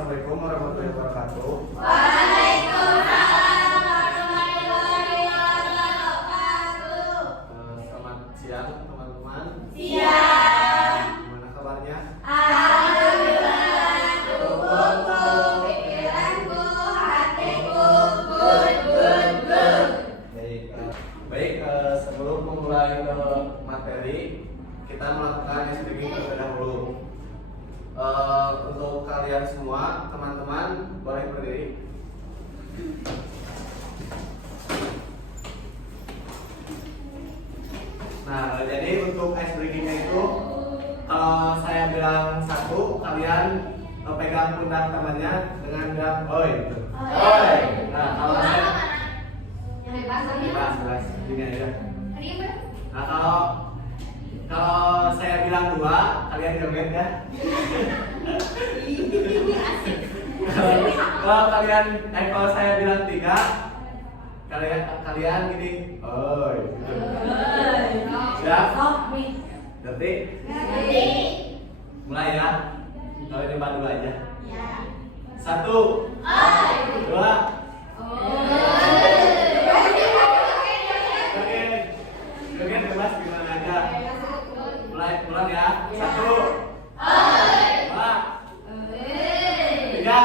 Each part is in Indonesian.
Assalamualaikum warahmatullahi wabarakatuh. Waalaikumsalam warahmatullahi wabarakatuh. Selamat siang teman-teman. Siang. Gimana kabarnya? Alhamdulillah. Tubuhku, pikiranku, hatiku, good. Baik, sebelum memulai ke materi, kita melakukan speaking terlebih dahulu. Untuk kalian semua, teman-teman, boleh berdiri. Nah, jadi untuk ice breakingnya itu, kalau saya bilang satu, kalian pegang pundak temannya dengan bilang oi. Oi. Nah, kalau saya Yang dipasangnya. bebas, gini aja. Ini apa? Nah, kalau saya bilang dua, kalian joget ya. Kalau saya bilang tiga, kalian gini, oi. Gitu. Siap? Ngerti? Mulai ya. Kalau coba dulu aja. Satu, dua. Joget bebas gimana aja. Mulai pulang ya. Satu, dua, tiga.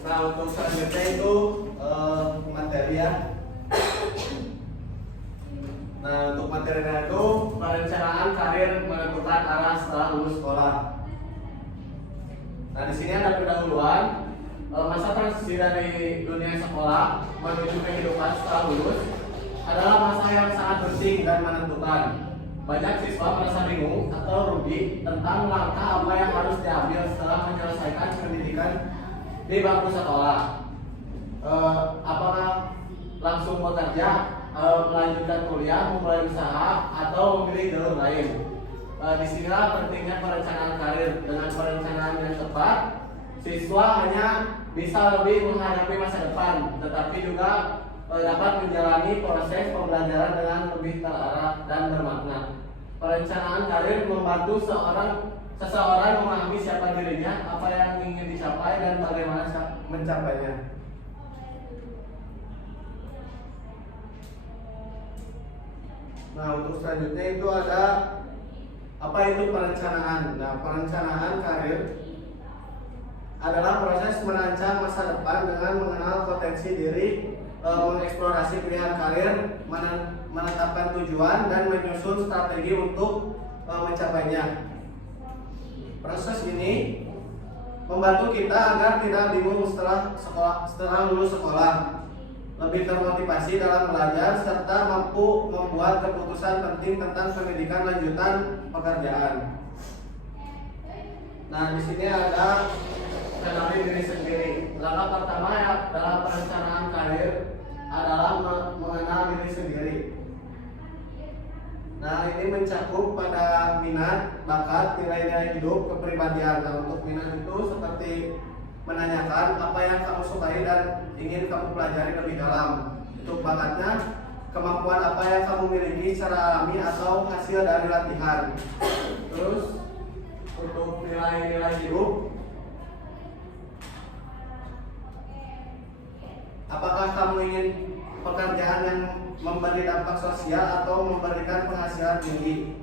Nah, untuk selanjutnya itu materi ya. Nah, untuk materinya itu perencanaan karir menentukan arah setelah lulus sekolah. Nah, di sini ada pendahuluan masa transisi dari dunia sekolah menuju kehidupan setelah lulus adalah masa yang sangat penting dan menentukan. Banyak siswa merasa bingung atau rugi tentang langkah apa yang harus diambil setelah menyelesaikan pendidikan di bangku sekolah. Apakah langsung bekerja, melanjutkan kuliah, memulai usaha, atau memilih jalur lain? Disinilah pentingnya perencanaan karir. Dengan perencanaan yang tepat, siswa hanya bisa lebih menghadapi masa depan, tetapi juga dapat menjalani proses pembelajaran dengan lebih terarah dan bermakna. Perencanaan karir membantu seseorang memahami siapa dirinya, apa yang ingin dicapai, dan bagaimana mencapainya. Nah, untuk selanjutnya itu ada apa itu perencanaan. Nah, perencanaan karir adalah proses merancang masa depan dengan mengenal potensi diri, mengeksplorasi pilihan karir, menetapkan tujuan, dan menyusun strategi untuk mencapainya. Proses ini membantu kita agar tidak bingung setelah lulus sekolah, lebih termotivasi dalam belajar, serta mampu membuat keputusan penting tentang pendidikan lanjutan pekerjaan. Nah, di sini ada kenali diri sendiri. Langkah pertama ya dalam perencanaan karir adalah mengenal diri sendiri. Nah, ini mencakup pada minat, bakat, nilai-nilai hidup, kepribadian. Nah, untuk minat itu seperti menanyakan apa yang kamu sukai dan ingin kamu pelajari lebih dalam. Untuk bakatnya, kemampuan apa yang kamu miliki secara alami atau hasil dari latihan. Terus, untuk nilai-nilai hidup, apakah kamu ingin pekerjaan yang memberi dampak sosial atau memberikan penghasilan tinggi?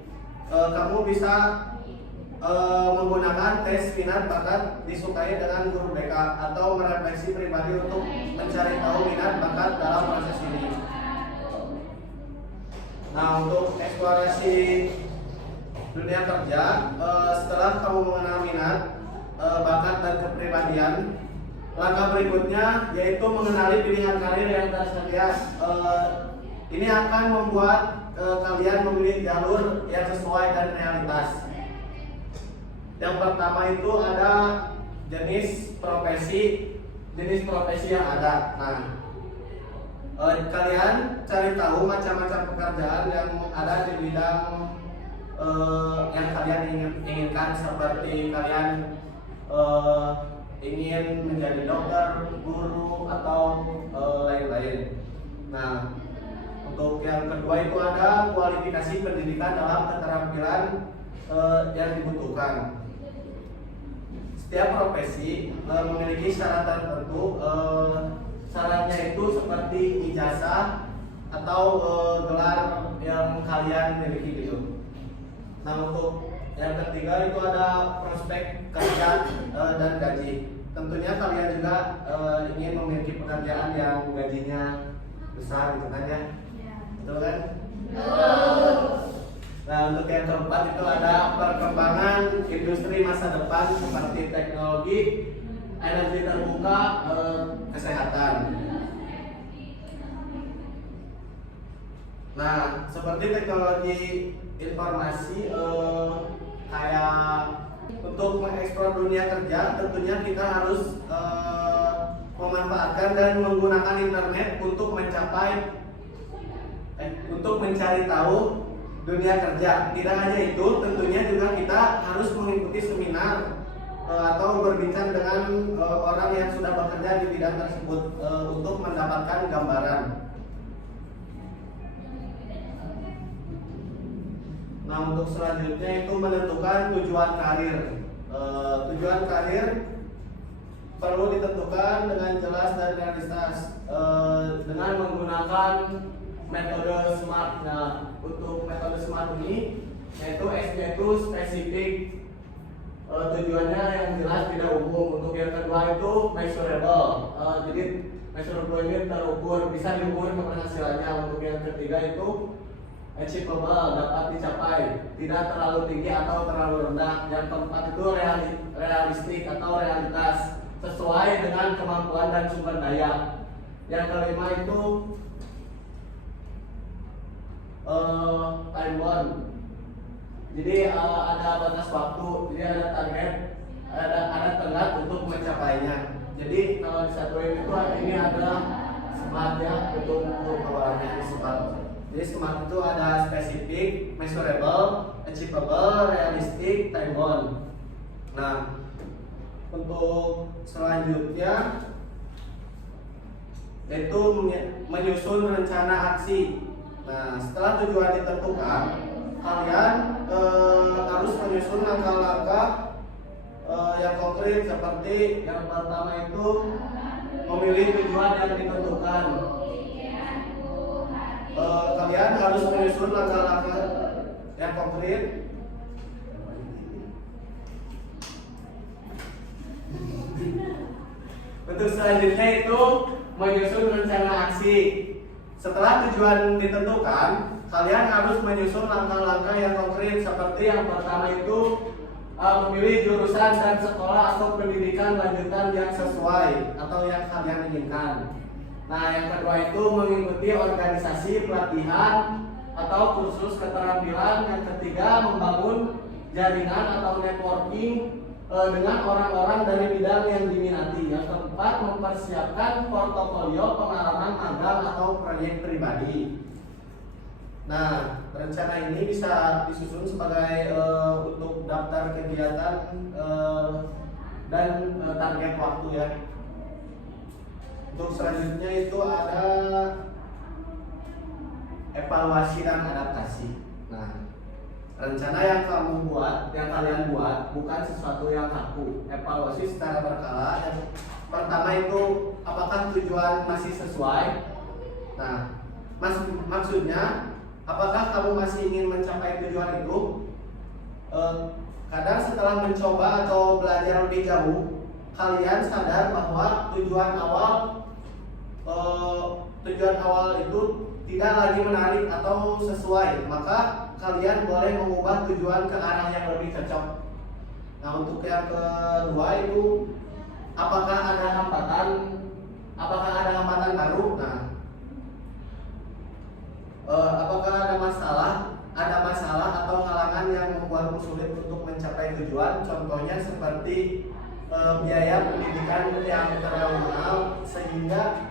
Kamu bisa menggunakan tes minat bakat disukai dengan guru BK atau merefleksi pribadi untuk mencari tahu minat bakat dalam proses ini. Nah, untuk eksplorasi dunia kerja, setelah kamu mengenal minat, bakat, dan kepribadian, langkah berikutnya yaitu mengenali pilihan karir yang tersedia. Ini akan membuat kalian memilih jalur yang sesuai dan realitas. Yang pertama itu ada jenis profesi yang ada. Nah, Kalian cari tahu macam-macam pekerjaan yang ada di bidang yang kalian inginkan, seperti kalian ingin menjadi dokter, guru, atau lain-lain. Nah, untuk yang kedua itu ada kualifikasi pendidikan dalam keterampilan yang dibutuhkan. Setiap profesi memiliki syarat tertentu. Syaratnya itu seperti ijazah atau gelar yang kalian miliki gitu. Nah, untuk yang ketiga itu ada prospek kerja dan gaji. Tentunya kalian juga ingin memiliki pekerjaan yang gajinya besar gitu kan ya? Betul kan? Nah, untuk yang keempat itu ada perkembangan industri masa depan seperti teknologi, energi terbuka, kesehatan. Nah, seperti teknologi informasi, kayak untuk mengeksplor dunia kerja, tentunya kita harus memanfaatkan dan menggunakan internet untuk mencari tahu dunia kerja. Tidak hanya itu, tentunya juga kita harus mengikuti seminar atau berbincang dengan orang yang sudah bekerja di bidang tersebut untuk mendapatkan gambaran. Nah, untuk selanjutnya itu menentukan tujuan karir. Tujuan karir perlu ditentukan dengan jelas dan realistis dengan menggunakan metode SMART. Nah, untuk metode SMART ini yaitu S-nya itu spesifik, tujuannya yang jelas, tidak umum. Untuk yang kedua itu measurable, jadi measurable ini terukur, bisa diukur keberhasilannya. Untuk yang ketiga itu achievable, dapat dicapai, tidak terlalu tinggi atau terlalu rendah. Yang keempat itu realistik atau realitas, sesuai dengan kemampuan dan sumber daya. Yang kelima itu time bound, jadi ada batas waktu, jadi ada target, ada tenggat untuk mencapainya. Jadi kalau disatuin itu ini ada SMART ya, untuk awalannya di SMART. Jadi SMART itu ada spesifik, measurable, achievable, realistic, time bound. Nah, untuk selanjutnya yaitu menyusun rencana aksi. Nah, setelah tujuan ditentukan, kalian harus menyusun langkah-langkah yang konkret, seperti yang pertama itu memilih tujuan yang ditentukan. Kalian harus menyusun langkah-langkah yang konkret. Untuk selanjutnya itu menyusun rencana aksi. Setelah tujuan ditentukan, kalian harus menyusun langkah-langkah yang konkret, seperti yang pertama itu memilih jurusan dan sekolah atau pendidikan lanjutan yang sesuai atau yang kalian inginkan. Nah, yang kedua itu mengikuti organisasi pelatihan atau kursus keterampilan. Yang ketiga membangun jaringan atau networking dengan orang-orang dari bidang yang diminati. Yang keempat mempersiapkan portofolio pengalaman magang atau proyek pribadi. Nah, rencana ini bisa disusun sebagai untuk daftar kegiatan dan target waktu ya. Untuk selanjutnya itu ada evaluasi dan adaptasi. Nah, rencana yang kalian buat bukan sesuatu yang kaku. Evaluasi secara berkala. Yang pertama itu apakah tujuan masih sesuai? Nah, maksudnya apakah kamu masih ingin mencapai tujuan itu? Kadang setelah mencoba atau belajar lebih jauh, kalian sadar bahwa tujuan awal itu tidak lagi menarik atau sesuai, maka kalian boleh mengubah tujuan ke arah yang lebih cocok. Nah, untuk yang kedua itu apakah ada hambatan baru? Nah, apakah ada masalah atau halangan yang membuatmu sulit untuk mencapai tujuan? Contohnya seperti biaya pendidikan yang terlalu mahal sehingga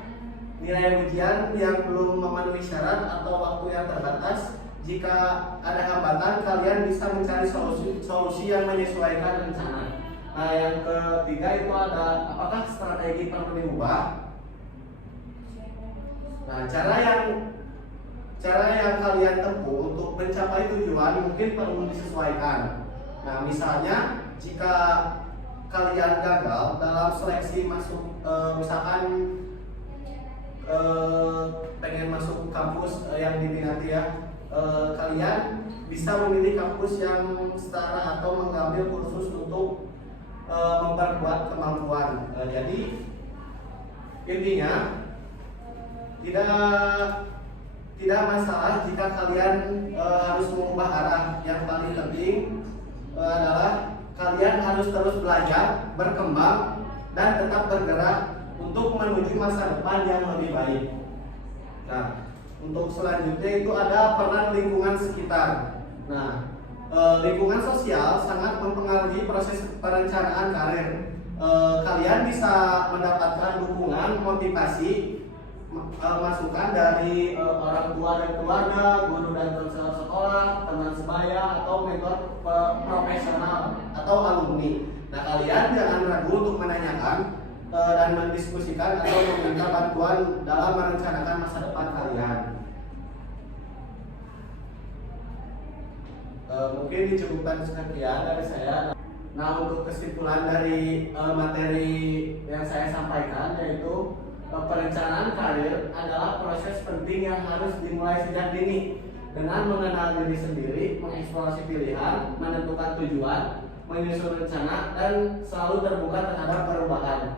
nilai ujian yang belum memenuhi syarat atau waktu yang terbatas. Jika ada hambatan, kalian bisa mencari solusi yang menyesuaikan rencana. Nah, yang ketiga itu ada apakah strategi perlu diubah? Nah, cara yang kalian tempuh untuk mencapai tujuan mungkin perlu disesuaikan. Nah, misalnya jika kalian gagal dalam seleksi masuk, misalkan pengen masuk kampus yang diminati ya, kalian bisa memilih kampus yang setara atau mengambil kursus untuk memperkuat kemampuan. Jadi intinya tidak masalah jika kalian harus mengubah arah. Yang paling penting adalah kalian harus terus belajar, berkembang, dan tetap bergerak untuk menuju masa depan yang lebih baik. Nah, untuk selanjutnya itu ada peran lingkungan sekitar. Nah, lingkungan sosial sangat mempengaruhi proses perencanaan karir. Kalian bisa mendapatkan dukungan, motivasi, masukan dari orang tua dan keluarga, guru dan konselor sekolah, teman sebaya, atau mentor profesional atau alumni. Nah, kalian jangan ragu untuk menanyakan dan mendiskusikan atau meminta bantuan dalam merencanakan masa depan kalian. Mungkin dicukupkan sekian dari saya. Nah, untuk kesimpulan dari materi yang saya sampaikan, yaitu perencanaan karir adalah proses penting yang harus dimulai sejak dini dengan mengenal diri sendiri, mengeksplorasi pilihan, menentukan tujuan, menyusun rencana, dan selalu terbuka terhadap perubahan.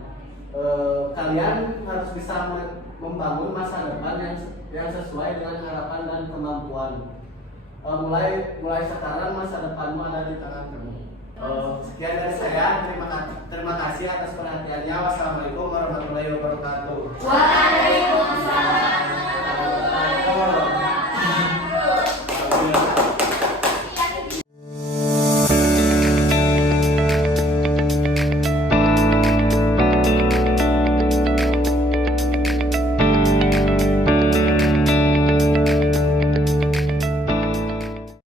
Kalian harus bisa membangun masa depan yang sesuai dengan harapan dan kemampuan. Mulai sekarang masa depanmu ada di tangan kamu. Sekian dari saya. Terima kasih atas perhatiannya. Wassalamualaikum warahmatullahi wabarakatuh.